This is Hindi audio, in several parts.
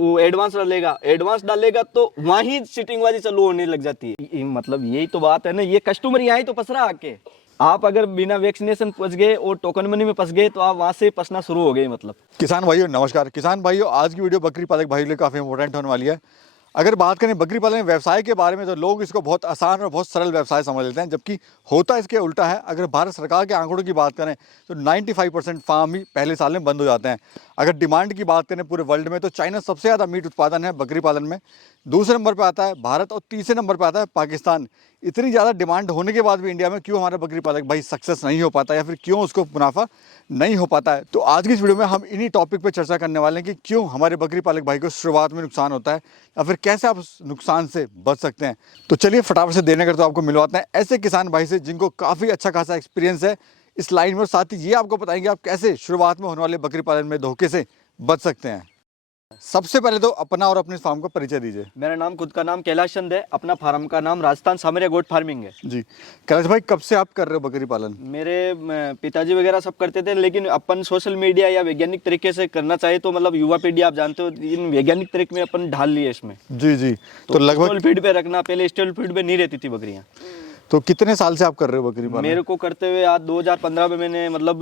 वो एडवांस डालेगा तो वहीं सीटिंगबाजी चालू होने लग जाती है। मतलब यही तो बात है ना, ये कस्टमर यहाँ ही तो फंस रहा आके। आप अगर बिना वैक्सीनेशन फंस गए और टोकन मनी में फंस गए तो आप वहां से फंसना शुरू हो गए। मतलब किसान भाइयों नमस्कार। किसान भाइयों, आज की वीडियो बकरी पालक भाइयों के लिए काफ़ी इंपॉर्टेंट होने वाली है। अगर बात करें बकरी पालन व्यवसाय के बारे में तो लोग इसको बहुत आसान और बहुत सरल व्यवसाय समझ लेते हैं, जबकि होता इसके उल्टा है। अगर भारत सरकार के आंकड़ों की बात करें तो 95% फार्म ही पहले साल में बंद हो जाते हैं। अगर डिमांड की बात करें पूरे वर्ल्ड में तो चाइना सबसे ज़्यादा मीट उत्पादन है बकरी पालन में, दूसरे नंबर पर आता है भारत और तीसरे नंबर पर आता है पाकिस्तान। इतनी ज़्यादा डिमांड होने के बाद भी इंडिया में क्यों हमारा बकरी पालक भाई सक्सेस नहीं हो पाता या फिर क्यों उसको मुनाफा नहीं हो पाता है, तो आज की इस वीडियो में हम इन्हीं टॉपिक पे चर्चा करने वाले हैं कि क्यों हमारे बकरी पालक भाई को शुरुआत में नुकसान होता है या फिर कैसे आप उस नुकसान से बच सकते हैं। तो चलिए फटाफट से देने कर तो आपको मिलवाते हैं ऐसे किसान भाई से जिनको काफ़ी अच्छा खासा एक्सपीरियंस है इस लाइन में, और साथ ही ये आपको बताएंगे आप कैसे शुरुआत में होने वाले बकरी पालन में धोखे से बच सकते हैं। सबसे पहले तो अपना और अपने फार्म का परिचय दीजिए। मेरा नाम, खुद का नाम कैलाश चंद है, अपना फार्म का नाम राजस्थान सामरिया गोट फार्मिंग है। जी कैलाश भाई, कब से आप कर रहे हो बकरी पालन? मेरे पिताजी वगैरह सब करते थे, लेकिन अपन सोशल मीडिया या वैज्ञानिक तरीके से करना चाहिए तो मतलब युवा पीढ़ी आप जानते हो इन वैज्ञानिक तरीके में अपन ढाल लिए इसमें। जी जी, तो लगभग स्टॉल फीड पे रखना, पहले स्टॉल फीड पे नहीं रहती थी बकरियां। तो कितने साल से आप कर रहे हो बकरी पालन? मेरे को करते हुए आज 2015 में मैंने मतलब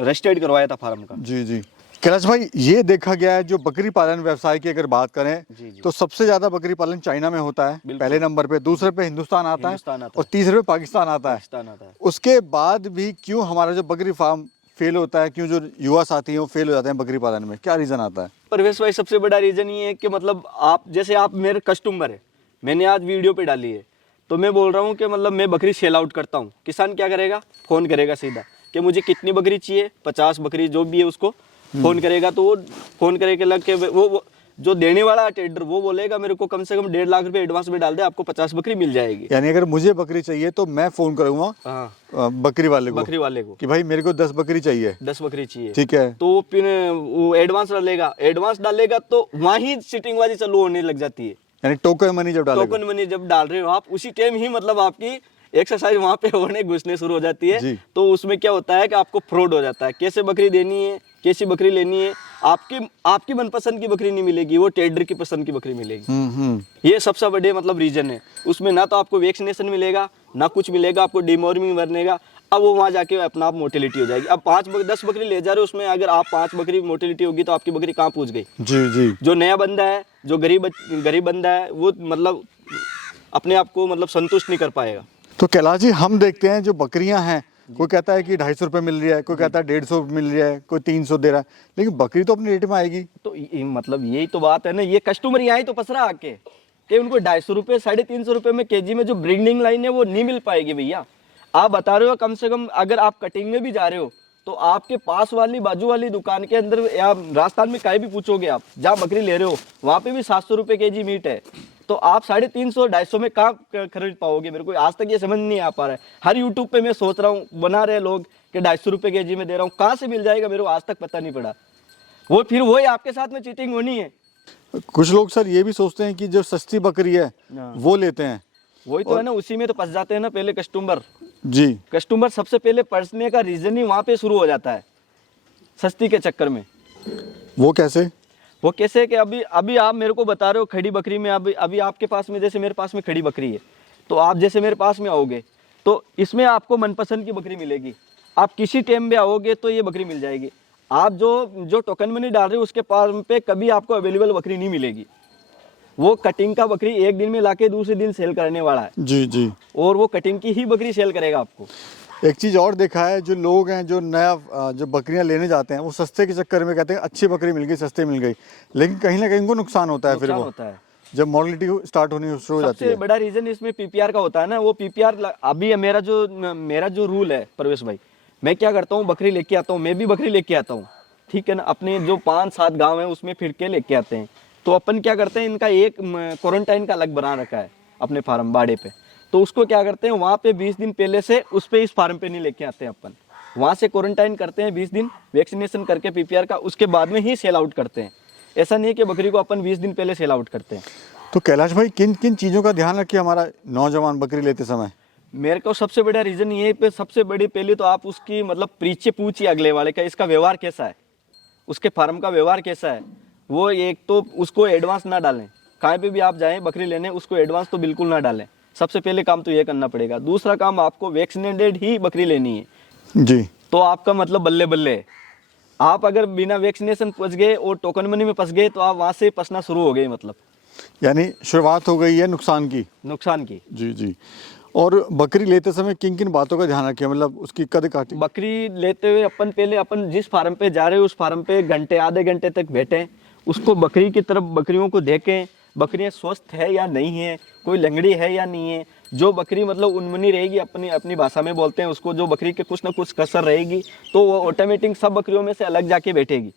रजिस्टर्ड करवाया था फार्म का। जी जी कैलाश भाई, ये देखा गया है जो बकरी पालन व्यवसाय की अगर बात करें जी जी। तो सबसे ज्यादा बकरी पालन चाइना में होता है पहले नंबर पे, दूसरे पे हिंदुस्तान आता है और तीसरे पे पाकिस्तान आता है। उसके बाद भी क्यों हमारा जो बकरी फार्म फेल होता है, क्यों जो युवा साथी हैं वो फेल हो जाते हैं बकरी पालन में, क्या रीजन आता है? परवेश भाई, सबसे बड़ा रीजन ये है कि मतलब आप मेरे कस्टमर है, मैंने आज वीडियो पे डाली है तो मैं बोल रहा हूँ कि मतलब मैं बकरी सेल आउट करता हूँ। किसान क्या करेगा, फोन करेगा सीधा कि मुझे कितनी बकरी चाहिए, 50 बकरी जो भी है उसको फोन करेगा। तो वो फोन करेगा लग के वो जो देने वाला ट्रेडर वो बोलेगा मेरे को कम से कम 1.5 लाख रुपए एडवांस में डाल दे, आपको 50 बकरी मिल जाएगी। यानी अगर मुझे बकरी चाहिए तो मैं फोन करूंगा बकरी वाले को कि भाई मेरे को 10 बकरी चाहिए, 10 बकरी चाहिए, ठीक है। तो वो एडवांस डालेगा तो वहीं सीटिंगबाजी चालू होने लग जाती है। यानी टोकन मनी जब डाल रहे हो आप उसी टाइम ही मतलब आपकी एक्सरसाइज वहां पे होने घुसने शुरू हो जाती है। तो उसमें क्या होता है कि आपको फ्रॉड हो जाता है, कैसे बकरी देनी है, कैसी बकरी लेनी है, आपकी मनपसंद की बकरी नहीं मिलेगी, वो ट्रेडर की पसंद की बकरी मिलेगी। ये सबसे बड़े मतलब रीजन है। उसमें ना तो आपको वैक्सीनेशन मिलेगा ना कुछ मिलेगा, आपको डिमॉर्मिंग बनेगा। अब वो वहाँ जाके अपना आप मोटिलिटी हो जाएगी। अब 10 बकरी ले जा रहे हो, उसमें अगर आप 5 बकरी मोटिलिटी होगी तो आपकी बकरी कहाँ पहुँच गई। जी जी, जो नया बंदा है, जो गरीब बंदा है, वो मतलब अपने आप को मतलब संतुष्ट नहीं कर पाएगा। तो कैलाश जी, हम देखते हैं जो बकरियां हैं, कोई कहता है कि 250 रुपये मिल रही है, कोई कहता है 150 मिल रही है, कोई 300 दे रहा है, लेकिन बकरी तो अपने रेट में आएगी। तो मतलब यही तो बात है ना, ये कस्टमर यहाँ ही तो फंस रहा आके कि उनको 250 रुपये 350 रुपये में केजी में जो ब्रीडिंग लाइन है वो नहीं मिल पाएगी। भैया आप बता रहे हो कम से कम अगर आप कटिंग में भी जा रहे हो तो आपके पास वाली बाजू वाली दुकान के अंदर या राजस्थान में कहीं भी पूछोगे आप जहाँ बकरी ले रहे हो वहाँ पे भी 700 रुपये केजी मीट है। तो आप 350 250 में कहाँ खरीद पाओगे? मेरे को आज तक ये समझ नहीं आ पा रहा है। हर यूट्यूब पे मैं सोच रहा हूँ, बना रहे लोग कि 250 रुपये केजी में दे रहा हूँ, कहाँ से मिल जाएगा मेरे को आज तक पता नहीं पड़ा। वो फिर वही आपके साथ में चीटिंग होनी है। कुछ लोग सर ये भी सोचते हैं कि जो सस्ती बकरी है वो लेते हैं, वही तो है ना, उसी में तो फंस जाते हैं ना पहले कस्टमर। जी, कस्टमर सबसे पहले फंसने का रीजन ही वहाँ पे शुरू हो जाता है, सस्ती के चक्कर में। वो कैसे कि अभी आप मेरे को बता रहे हो खड़ी बकरी में, अभी आपके पास में जैसे मेरे पास में खड़ी बकरी है, तो आप जैसे मेरे पास में आओगे तो इसमें आपको मनपसंद की बकरी मिलेगी। आप किसी टाइम में आओगे तो ये बकरी मिल जाएगी। आप जो टोकन मनी डाल रहे हो उसके पास पे कभी आपको अवेलेबल बकरी नहीं मिलेगी। वो कटिंग का बकरी एक दिन में लाके दूसरे दिन सेल करने वाला है। जी जी, और वो कटिंग की ही बकरी सेल करेगा आपको। एक चीज़ और देखा है, जो लोग हैं जो नया जो बकरियां लेने जाते हैं वो सस्ते के चक्कर में कहते हैं अच्छी बकरी मिल गई, सस्ते मिल गई, लेकिन कहीं ना कहीं उनको नुकसान होता है। फिर वो होता है जब मॉर्टलिटी स्टार्ट होनी शुरू हो जाती है। सबसे बड़ा रीजन इसमें पीपीआर का होता है ना। वो पीपीआर अभी मेरा जो रूल है परवेश भाई, मैं क्या करता हूँ, बकरी लेके आता हूँ, मैं भी बकरी लेके आता हूँ, ठीक है ना। अपने जो 5-7 गाँव है उसमें फिर के लेके आते हैं। तो अपन क्या करते हैं, इनका एक क्वारंटाइन का अलग बना रखा है अपने फार्म बाड़े पे। तो उसको क्या करते हैं, वहाँ पे 20 दिन पहले से उस पे इस फार्म पे नहीं लेके आते हैं अपन, वहाँ से क्वारंटाइन करते हैं 20 दिन वैक्सीनेशन करके पीपीआर का, उसके बाद में ही सेल आउट करते हैं। ऐसा नहीं है कि बकरी को अपन 20 दिन पहले सेल आउट करते हैं। तो कैलाश भाई, किन किन चीज़ों का ध्यान रखिए हमारा नौजवान बकरी लेते समय? मेरे को सबसे बड़ा रीजन ये पे, सबसे बड़ी पहले तो आप उसकी मतलब पीछे पूछिए अगले वाले का, इसका व्यवहार कैसा है, उसके फार्म का व्यवहार कैसा है, वो एक तो उसको एडवांस ना डालें, कहीं पे भी आप जाएं बकरी लेने उसको एडवांस तो बिल्कुल ना डालें। सबसे पहले काम तो ये करना पड़ेगा। दूसरा काम, आपको वैक्सीनेटेड ही बकरी लेनी है, जी। तो आपका मतलब बल्ले बल्ले है। आप अगर बिना वैक्सीनेशन फंस गए और टोकन मनी में फंस गए तो आप वहाँ से फंसना शुरू हो गए, मतलब यानी शुरुआत हो गई है नुकसान की। नुकसान की। जी जी। और बकरी लेते समय किन किन बातों का ध्यान रखें, मतलब उसकी कद काठी? बकरी लेते हुए अपन पहले अपन जिस फार्म पे जा रहे हो उस फार्म पे घंटे आधे घंटे तक बैठें, उसको बकरी की तरफ बकरियों को देखें, बकरियां स्वस्थ है या नहीं है, कोई लंगड़ी है या नहीं है। जो बकरी मतलब उन्मनी रहेगी, अपनी अपनी भाषा में बोलते हैं उसको, जो बकरी के कुछ ना कुछ कसर रहेगी तो वो ऑटोमेटिक सब बकरियों में से अलग जाके बैठेगी,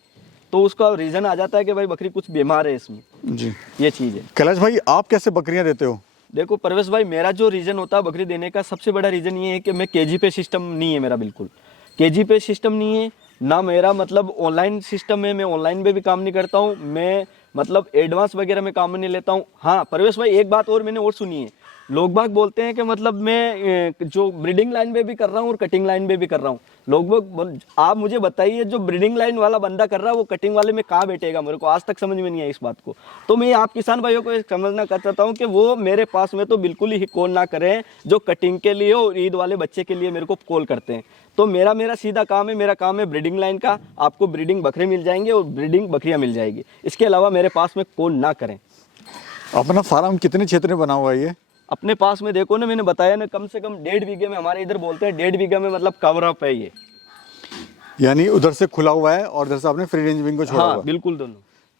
तो उसका रीज़न आ जाता है कि भाई बकरी कुछ बीमार है इसमें। जी, ये चीज़ है। कैलाश भाई, आप कैसे बकरियां देते हो? देखो परवेश भाई, मेरा जो रीज़न होता है बकरी देने का, सबसे बड़ा रीज़न ये है कि मैं केजी पे सिस्टम नहीं है मेरा, बिल्कुल केजी पे सिस्टम नहीं है ना मेरा, मतलब ऑनलाइन सिस्टम है। मैं ऑनलाइन पे भी काम नहीं करता हूँ, मैं मतलब एडवांस वगैरह में काम नहीं लेता हूँ। हाँ परवेश भाई, एक बात और मैंने और सुनी है, लोग बाग बोलते हैं कि मतलब मैं जो ब्रीडिंग लाइन पे भी कर रहा हूँ और कटिंग लाइन पे भी कर रहा हूँ। लोग बाग, आप मुझे बताइए, जो ब्रीडिंग लाइन वाला बंदा कर रहा है वो कटिंग वाले में कहाँ बैठेगा? मेरे को आज तक समझ में नहीं आई इस बात को। तो मैं आप किसान भाइयों को समझना चाहता हूँ कि वो मेरे पास में तो बिल्कुल ही कॉल ना करें जो कटिंग के लिए और ईद वाले बच्चे के लिए मेरे को कॉल करते हैं। तो मेरा सीधा काम है, मेरा काम है ब्रीडिंग लाइन का। आपको ब्रीडिंग बकरे मिल जाएंगे और ब्रीडिंग बकरियां मिल जाएगी, इसके अलावा मेरे पास में कॉल ना करें। अपना फार्म कितने क्षेत्र में बना हुआ है ये? अपने पास में देखो ना, मैंने बताया ना, कम से कम 1.5 बीघे में, हमारे इधर बोलते हैं 1.5 बीघा में मतलब कवर अप है ये। यानी उधर से खुला हुआ है और इधर से आपने फ्री रेंज विंग को छोड़ा हुआ हाँ है? बिल्कुल,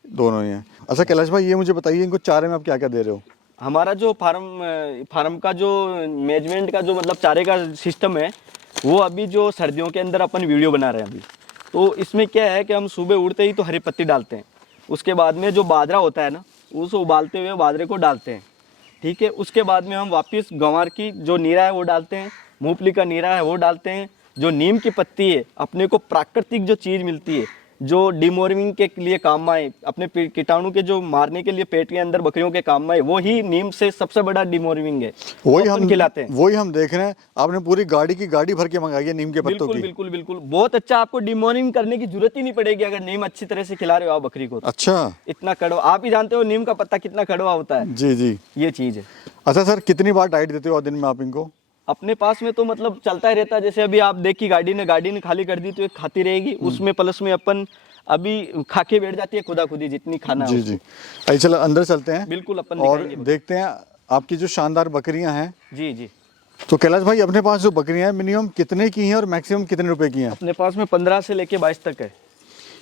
दोनों ही है। अच्छा कैलाश भाई, ये मुझे बताइए, इनको चारे में आप क्या क्या दे रहे हो? हमारा जो फार्म का जो मैनेजमेंट का जो मतलब चारे का सिस्टम है, वो अभी जो सर्दियों के अंदर अपन वीडियो बना रहे हैं अभी, तो इसमें क्या है कि हम सुबह उठते ही तो हरी पत्ती डालते हैं, उसके बाद में जो बाजरा होता है ना, उस उबालते हुए बाजरे को डालते हैं, ठीक है। उसके बाद में हम वापस गंवार की जो नीरा है वो डालते हैं, मूंगफली का नीरा है वो डालते हैं, जो नीम की पत्ती है, अपने को प्राकृतिक जो चीज़ मिलती है जो डिमोर्मिंग के लिए काम आए, अपने कीटाणु के जो मारने के लिए पेट के अंदर बकरियों के काम आए, वो ही नीम से सबसे बड़ा डिमोर्मिंग है, वही हम खिलाते हैं। वही हम देख रहे हैं, आपने पूरी गाड़ी की गाड़ी भर के मंगाई है नीम के पत्तों की। बिल्कुल बिल्कुल, बहुत अच्छा, आपको डिमोर्मिंग करने की जरूरत ही नहीं पड़ेगी अगर नीम अच्छी तरह से खिला रहे हो आप बकरी को। अच्छा, इतना कड़वा, आप ही जानते हो नीम का पत्ता कितना कड़वा होता है। जी जी, ये चीज़ है। अच्छा सर, कितनी बार डाइट देते हो दिन में आप इनको? अपने पास में तो मतलब चलता ही रहता है, जैसे अभी आप देखी गाड़ी ने खाली कर दी तो एक खाती रहेगी, उसमें प्लस में अपन अभी खा के बैठ जाती है खुदा खुदी जितनी खाना है। जी जी। आइए चलो अंदर चलते हैं, बिल्कुल, अपन और दिखाएंगे। देखते हैं आपकी जो शानदार बकरियां हैं। जी जी। तो कैलाश भाई, अपने पास जो बकरियां हैं मिनिमम कितने की हैं और मैक्सिमम कितने रुपए की हैं? अपने पास में 15 से लेके 22 तक है।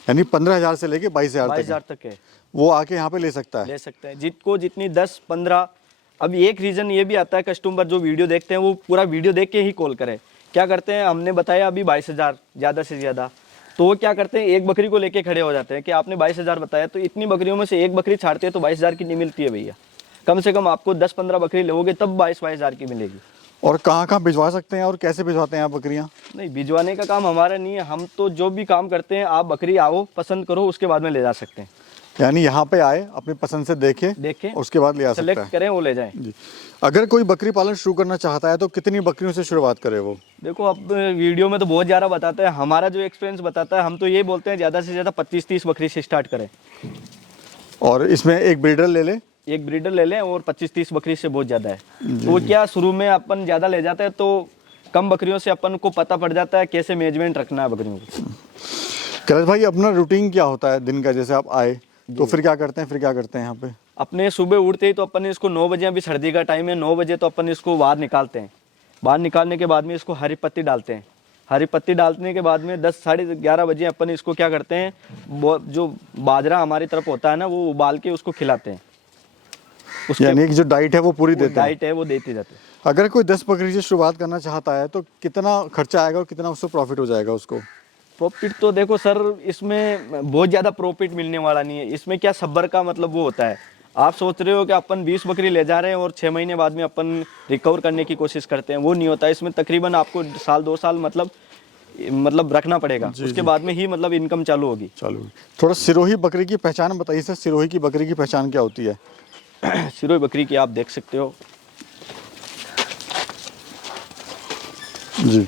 यानी 15,000 से लेके 22,000 तक 22,000 तक है। वो आके यहाँ पे ले सकता है? ले सकते हैं, जितको जितनी 10 15। अब एक रीज़न ये भी आता है, कस्टमर जो वीडियो देखते हैं वो पूरा वीडियो देख के ही कॉल करें। क्या करते हैं, हमने बताया अभी 22,000 ज़्यादा से ज़्यादा, तो वो क्या करते हैं, एक बकरी को लेके खड़े हो जाते हैं कि आपने 22,000 बताया, तो इतनी बकरियों में से एक बकरी छाड़ते हैं तो 22,000 की नहीं मिलती है भैया। कम से कम आपको 10-15 बकरी लोगे तब 22,000 की मिलेगी। और कहाँ कहाँ भिजवा सकते हैं और कैसे भिजवाते हैं आप बकरियाँ? नहीं, भिजवाने का काम हमारा नहीं है, हम तो जो भी काम करते हैं, आप बकरी आओ पसंद करो उसके बाद में ले जा सकते हैं। यानी यहाँ पे आए, अपनी पसंद से देखें, उसके बाद ले आ सकता है। सेलेक्ट करें, वो ले जाएं। जी। अगर कोई बकरी पालन शुरू करना चाहता है तो कितनी बकरियों से शुरुआत करे वो? देखो, अब वीडियो में तो बहुत ज़्यादा बताते हैं, हमारा जो एक्सपीरियंस बताता है, हम तो ये बोलते हैं ज़्यादा से ज़्यादा 25-30 बकरी से स्टार्ट करें। और इसमें एक ब्रीडर ले ले? एक ब्रीडर ले लें, और 25-30 बकरी से बहुत ज़्यादा है। वो क्या, शुरू में अपन ज़्यादा ले जाते हैं तो कम बकरियों से अपन को पता पड़ जाता है कैसे मैनेजमेंट रखना है बकरियों को। कैलाश भाई, अपना रूटीन क्या होता है दिन का? जैसे आप आए तो फिर क्या करते हैं यहाँ पे? अपने सुबह उठते ही तो अपन इसको 9 बजे, अभी सर्दी का टाइम है, 9 बजे तो अपन इसको बाहर निकालते हैं। बाहर निकालने के बाद में इसको हरी पत्ती डालते हैं। हरी पत्ती डालने के बाद में 10 साढ़े 11 बजे अपन इसको क्या करते हैं, जो बाजरा हमारी तरफ होता है ना, वो उबाल के उसको खिलाते हैं। यानी कि जो डाइट है वो पूरी देते हैं? डाइट है वो देते जाते हैं। अगर कोई 10 बकरी से शुरुआत करना चाहता है तो कितना खर्चा आएगा और कितना उससे प्रॉफिट हो जाएगा उसको? प्रॉफिट तो देखो सर, इसमें बहुत ज़्यादा प्रॉफिट मिलने वाला नहीं है। इसमें क्या सब्र का मतलब वो होता है, आप सोच रहे हो कि अपन 20 बकरी ले जा रहे हैं और 6 महीने बाद में अपन रिकवर करने की कोशिश करते हैं, वो नहीं होता। इसमें तकरीबन आपको 1-2 साल मतलब रखना पड़ेगा, उसके बाद में ही मतलब इनकम चालू होगी। थोड़ा सिरोही बकरी की पहचान बताइए सर, सिरोही की बकरी की पहचान क्या होती है? सिरोही बकरी की आप देख सकते हो जी,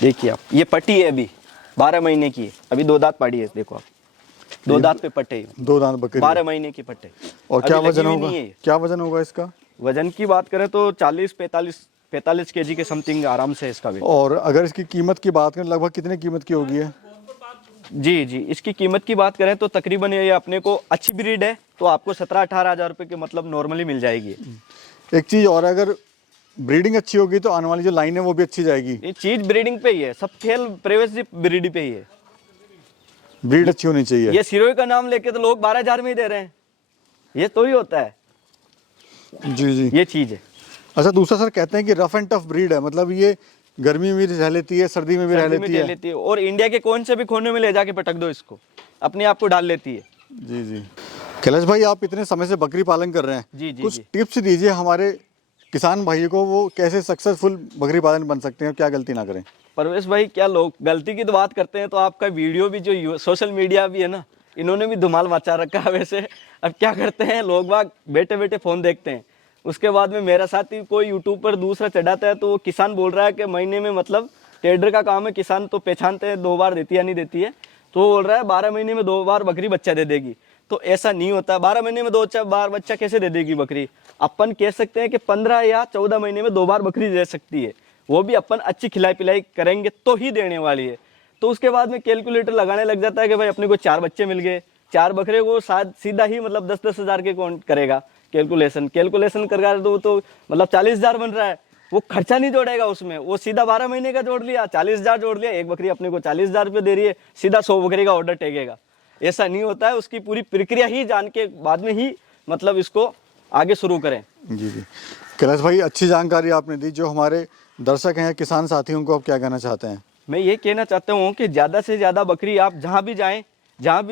देखिए आप, ये पट्टी है, अभी 12 महीने की है, अभी 2 दांत पाड़ी है, देखो आप। 2 दांत पे पट्टे ही, 2 दांत बकरी 12 महीने की पट्टे। और अभी क्या लगी वजन हुई होगा? नहीं है ये। क्या वजन होगा इसका? वजन की बात करें तो 40-45 केजी के समथिंग आराम से इसका वेट। और अगर इसकी कीमत की बात करें, लगभग कितने कीमत की होगी है? जी जी, इसकी कीमत की बात करें तो तकरीबन ये अपने को अच्छी ब्रीड है तो आपको 17-18 हज़ार रुपये के मतलब नॉर्मली मिल जाएगी। एक चीज़ और, अगर ब्रीडिंग अच्छी होगी तो आने वाली जो लाइन है वो भी अच्छी जाएगी। ये चीज ब्रीडिंग पे ही है, सब खेल प्रेवेसी ब्रीडिंग पे ही है। ब्रीड अच्छी होनी चाहिए। ये सिरोही का नाम लेके तो लोग 12,000 में ही दे रहे हैं, ये तो ही होता है, जी जी। ये चीज है। अच्छा, दूसरा सर कहते हैं कि रफ एंड टफ ब्रीड है, मतलब ये गर्मी में भी रह लेती है, सर्दी में भी रह सर्दी में लेती ले है। लेती है और इंडिया के कौन से भी कोने में ले जाके पटक दो इसको, अपने आप को डाल लेती है। जी जी। कैलाश भाई, आप इतने समय से बकरी पालन कर रहे हैं, जी जी कुछ जी। टिप्स दीजिए हमारे किसान भाइयों को, वो कैसे सक्सेसफुल बकरी पालन बन सकते हैं, क्या गलती ना करें। परवेश भाई, क्या लोग गलती की तो बात करते हैं तो आपका वीडियो भी जो सोशल मीडिया भी है ना, इन्होंने भी धुमाल मचा रखा है। वैसे अब क्या करते हैं लोग बाग, बैठे बैठे फ़ोन देखते हैं, उसके बाद में मेरा साथी कोई यूट्यूब पर दूसरा चढ़ाता है तो वो किसान बोल रहा है कि महीने में, मतलब ट्रेडर का काम है, किसान तो पहचानते हैं 2 बार देती है नहीं देती है, तो वो बोल रहा है 12 महीने में 2 बार बकरी बच्चा दे देगी। तो ऐसा नहीं होता, 12 महीने में 2 बार बच्चा कैसे दे देगी बकरी? अपन कह सकते हैं कि 15 या 14 महीने में 2 बार बकरी दे सकती है, वो भी अपन अच्छी खिलाई पिलाई करेंगे तो ही देने वाली है। तो उसके बाद में कैलकुलेटर लगाने लग जाता है कि भाई अपने को 4 बच्चे मिल गए, 4 बकरे को सीधा ही मतलब 10-10 हज़ार के कौन करेगा कैलकुलेशन कर तो मतलब 40,000 बन रहा है, वो खर्चा नहीं जोड़ेगा उसमें, वो सीधा 12 महीने का जोड़ लिया, 40,000 जोड़ लिया, एक बकरी अपने को 40,000 रुपये दे रही है, सीधा 100 बकरी का ऑर्डर टेकेगा। ऐसा नहीं होता है, उसकी पूरी प्रक्रिया ही जान के बाद में ही मतलब इसको आगे शुरू करें। जी जी। कैलाश भाई, अच्छी जानकारी आपने दी। जो हमारे दर्शक हैं, किसान साथियों को आप क्या कहना चाहते हैं? मैं ये कहना चाहता हूँ कि ज़्यादा से ज़्यादा बकरी आप जहाँ भी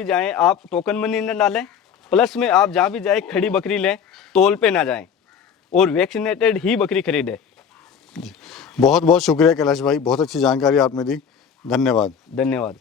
जाएं आप टोकन मनी न डालें, प्लस में आप जहाँ भी जाएं खड़ी बकरी लें, तौल पे ना जाएं और वैक्सीनेटेड ही बकरी खरीदें। जी, बहुत बहुत शुक्रिया कैलाश भाई, बहुत अच्छी जानकारी आपने दी। धन्यवाद। धन्यवाद।